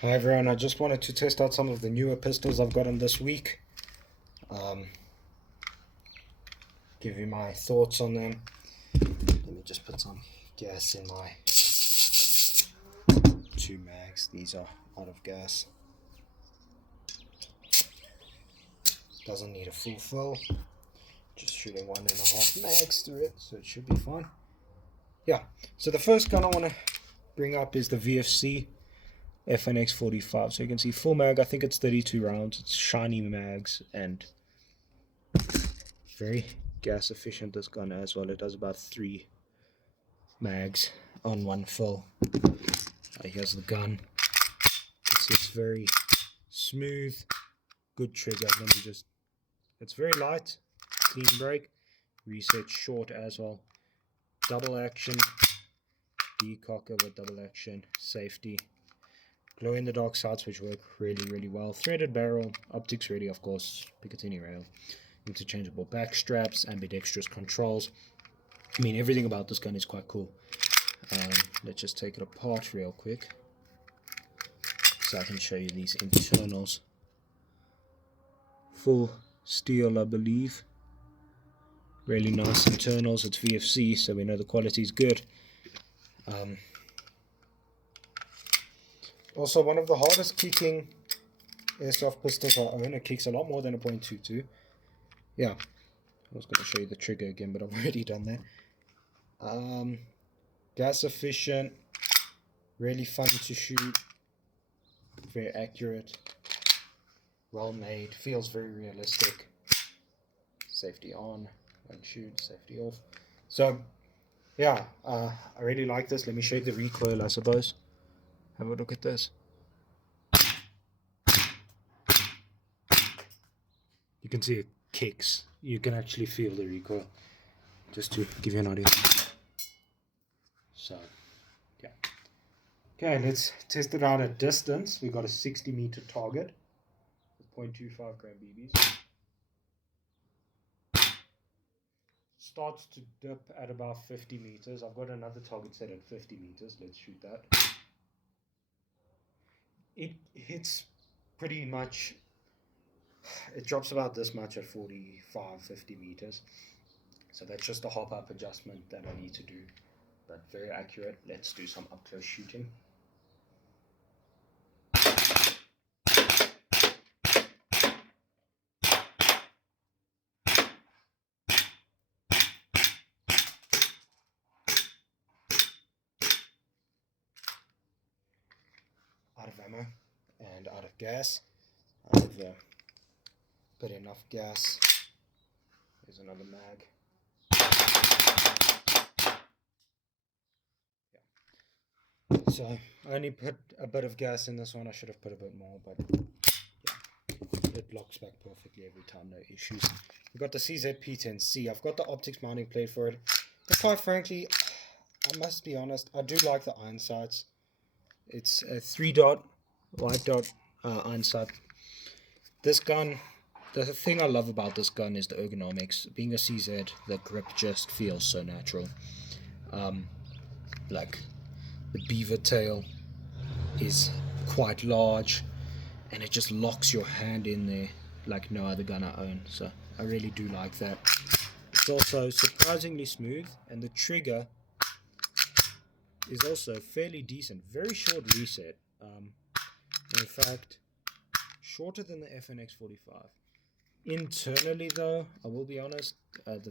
Hi everyone, I just wanted to test out some of the newer pistols I've gotten this week. Give you my thoughts on them. Let me just put some gas in my 2 mags. These are out of gas. Doesn't need a full fill. Just shooting 1.5 mags through it, so it should be fine. Yeah, so the first gun I want to bring up is the VFC FNX45. So you can see full mag, I think it's 32 rounds. It's shiny mags and very gas efficient, this gun as well. It does about 3 mags on 1 fill. Here's the gun. It's very smooth, good trigger. Let me just, it's very light, clean break, reset short as well. Double action, decocker with double action, safety, glow in the dark sights which work really well. Threaded barrel, optics ready of course, Picatinny rail, interchangeable back straps, ambidextrous controls. I mean, everything about this gun is quite cool. Let's just take it apart real quick so I can show you these internals. Full steel, I believe. Really nice internals. It's VFC, so we know the quality is good. Also, one of the hardest kicking airsoft pistols I own. It kicks a lot more than a .22. Yeah, I was going to show you the trigger again, but I've already done that. Gas efficient, really fun to shoot, very accurate, well made, feels very realistic. Safety on, and shoot, safety off. So yeah, I really like this. Let me show you the recoil, I suppose. Have a look at this. You can see it kicks. You can actually feel the recoil, just to give you an idea. So yeah. Okay, let's test it out at distance. We got a 60-meter target with 0.25 gram BBs. Starts to dip at about 50 meters. I've got another target set at 50 meters. Let's shoot that. It hits pretty much, it drops about this much at 45, 50 meters. So that's just a hop up adjustment that I need to do, but very accurate. Let's do some up close shooting. Out of ammo and out of gas. I've put enough gas. There's another mag. Yeah. So I only put a bit of gas in this one. I should have put a bit more, but yeah, it locks back perfectly every time, no issues. We've got the CZ P10C. I've got the optics mounting plate for it. But quite frankly, I must be honest, I do like the iron sights. It's a 3-dot, white dot iron sight. This gun, the thing I love about this gun is the ergonomics. Being a CZ, the grip just feels so natural. Like the beaver tail is quite large, and it just locks your hand in there like no other gun I own. So I really do like that. It's also surprisingly smooth, and the trigger is also fairly decent. Very short reset. In fact, shorter than the FNX45. Internally though, I will be honest, the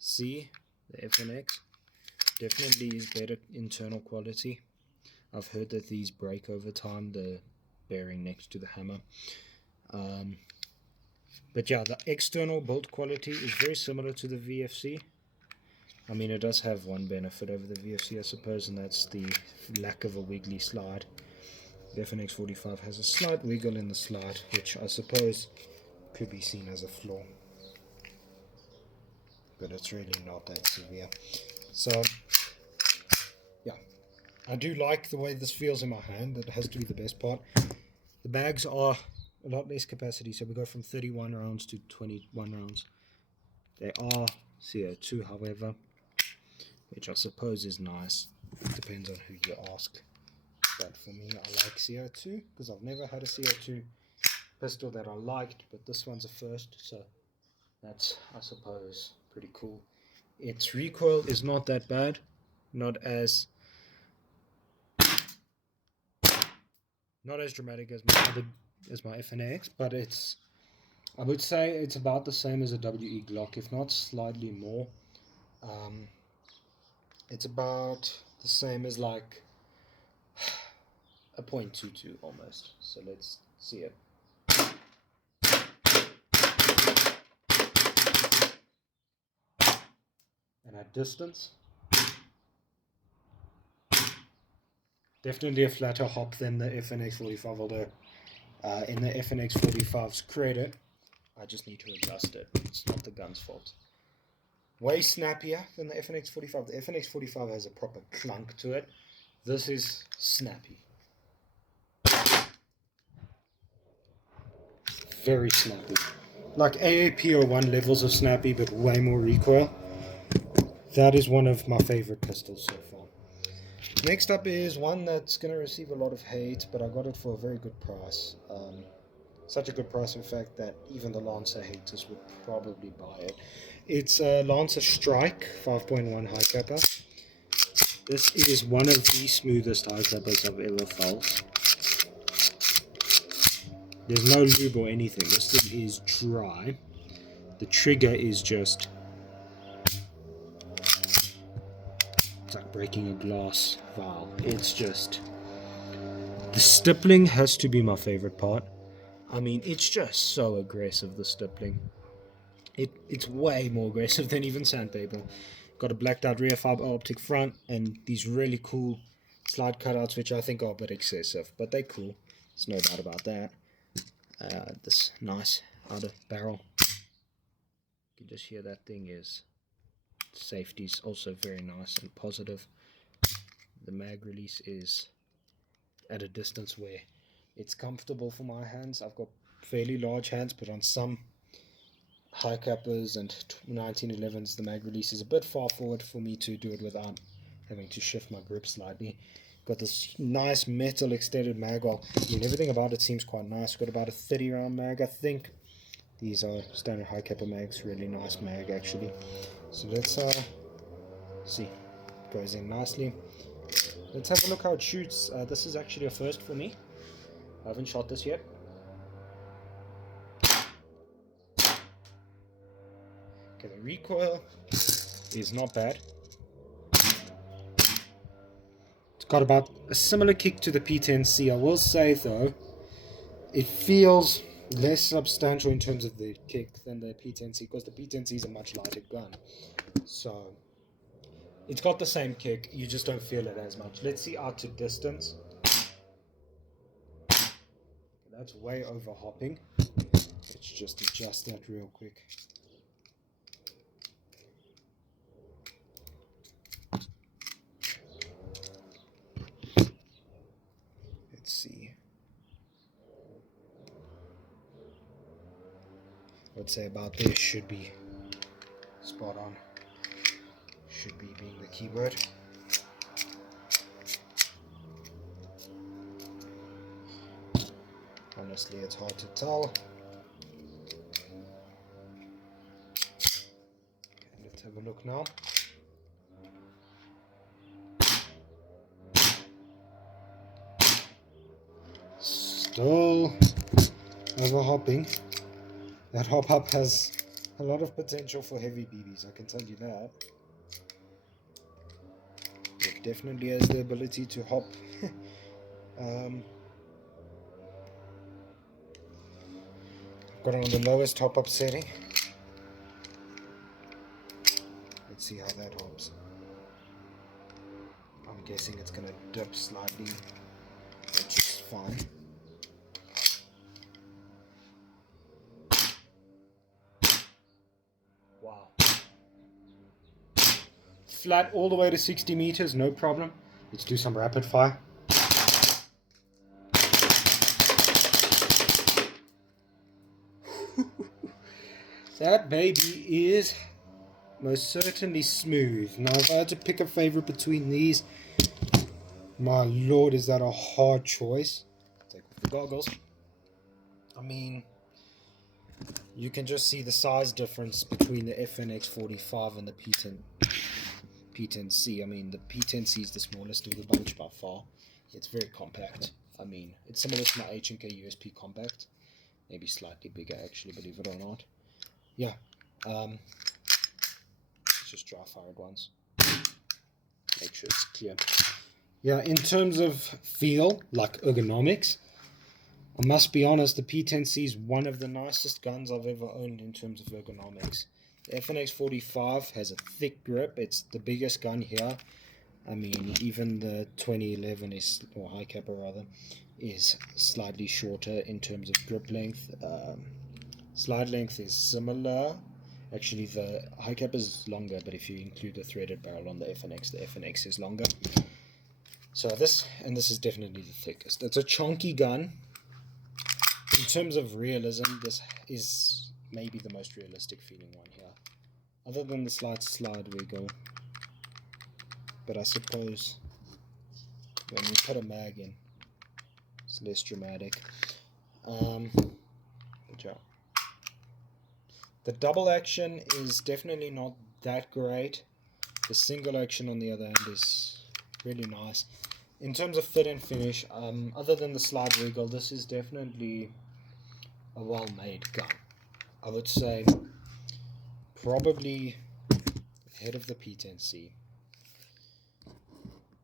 VFC, the FNX, definitely is better internal quality. I've heard that these break over time, the bearing next to the hammer. But yeah, the external build quality is very similar to the VFC. I mean, it does have one benefit over the VFC, I suppose, and that's the lack of a wiggly slide. The FNX45 has a slight wiggle in the slide, which I suppose could be seen as a flaw. But it's really not that severe. So, yeah. I do like the way this feels in my hand. That has to be the best part. The bags are a lot less capacity, so we go from 31 rounds to 21 rounds. They are CO2, however, which I suppose is nice. It depends on who you ask. But for me, I like CO2 because I've never had a CO2 pistol that I liked, but this one's a first, so that's, I suppose, pretty cool. Its recoil is not that bad, not as dramatic as my FNX, but it's, I would say it's about the same as a WE Glock, if not slightly more. It's about the same as like a .22 almost. So let's see it. And at distance, definitely a flatter hop than the FNX45, although in the FNX45's credit, I just need to adjust it. It's not the gun's fault. Way snappier than the FNX45. The FNX45 has a proper clunk to it. This is snappy. Very snappy. Like AAP01 levels of snappy, but way more recoil. That is one of my favorite pistols so far. Next up is one that's going to receive a lot of hate, but I got it for a very good price. Such a good price, in fact, that even the Lancer haters would probably buy it. It's a Lancer Stryk 5.1 high capper. This is one of the smoothest high cappers I've ever felt. There's no lube or anything. This thing is dry. The trigger is just... it's like breaking a glass vial. It's just... the stippling has to be my favorite part. I mean, it's just so aggressive, the stippling. It's way more aggressive than even sandpaper. Got a blacked out rear fiber optic front and these really cool slide cutouts, which I think are a bit excessive, but they're cool. There's no doubt about that. This nice outer barrel. You can just hear that thing is... safety's also very nice and positive. The mag release is at a distance where it's comfortable for my hands. I've got fairly large hands, but on some high cappers and 1911s, the mag release is a bit far forward for me to do it without having to shift my grip slightly. Got this nice metal extended mag. Well, I mean, everything about it seems quite nice. Got about a 30 round mag, I think. These are standard high capper mags. Really nice mag, actually. So let's see. Goes in nicely. Let's have a look how it shoots. This is actually a first for me. I haven't shot this yet. Okay, the recoil is not bad. It's got about a similar kick to the P10C. I will say though, it feels less substantial in terms of the kick than the P10C, because the P10C is a much lighter gun. So it's got the same kick, you just don't feel it as much. Let's see out to distance. That's way over hopping. Let's just adjust that real quick. Let's see. I'd say about there should be spot on. Should be being the keyword. Honestly, it's hard to tell. Okay, let's have a look now. Still over hopping. That hop up has a lot of potential for heavy BBs, I can tell you that. It definitely has the ability to hop. Got it on the lowest hop up setting. Let's see how that hops. I'm guessing it's gonna dip slightly, which is fine. Wow. Flat all the way to 60 meters, no problem. Let's do some rapid fire. That baby is most certainly smooth. Now if I had to pick a favorite between these, My lord, is that a hard choice? Take off the goggles. I mean, you can just see the size difference between the FNX45 and the P10C. I mean, the P10C is the smallest of the bunch by far. It's very compact. I mean, it's similar to my H&K USP compact. Maybe slightly bigger, actually, believe it or not. Yeah. Let's just dry fire it once. Make sure it's clear. Yeah, in terms of feel, like ergonomics, I must be honest, the P10C is one of the nicest guns I've ever owned in terms of ergonomics. The FNX45 has a thick grip. It's the biggest gun here. I mean, even the 2011 is, or high capper rather, is slightly shorter in terms of grip length. Slide length is similar. Actually, the high cap is longer, but if you include the threaded barrel on the FNX is longer. So this is definitely the thickest. It's a chunky gun. In terms of realism, this is maybe the most realistic feeling one here, other than the slight slide wiggle. But I suppose when you put a mag in, it's less dramatic. Good job. The double action is definitely not that great. The single action, on the other hand, is really nice. In terms of fit and finish, other than the slide wiggle, this is definitely a well-made gun. I would say probably ahead of the P10C.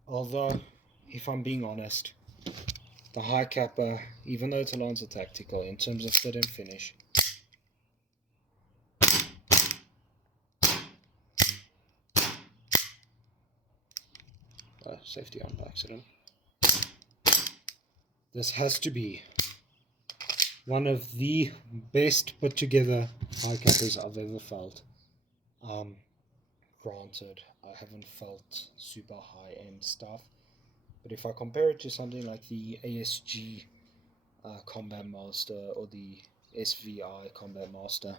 Although, if I'm being honest, the high capper, even though it's a Lancer Tactical, in terms of fit and finish, safety on by accident. This has to be one of the best put together high cappers I've ever felt. Granted, I haven't felt super high end stuff, but if I compare it to something like the ASG Combat Master or the SVI Combat Master,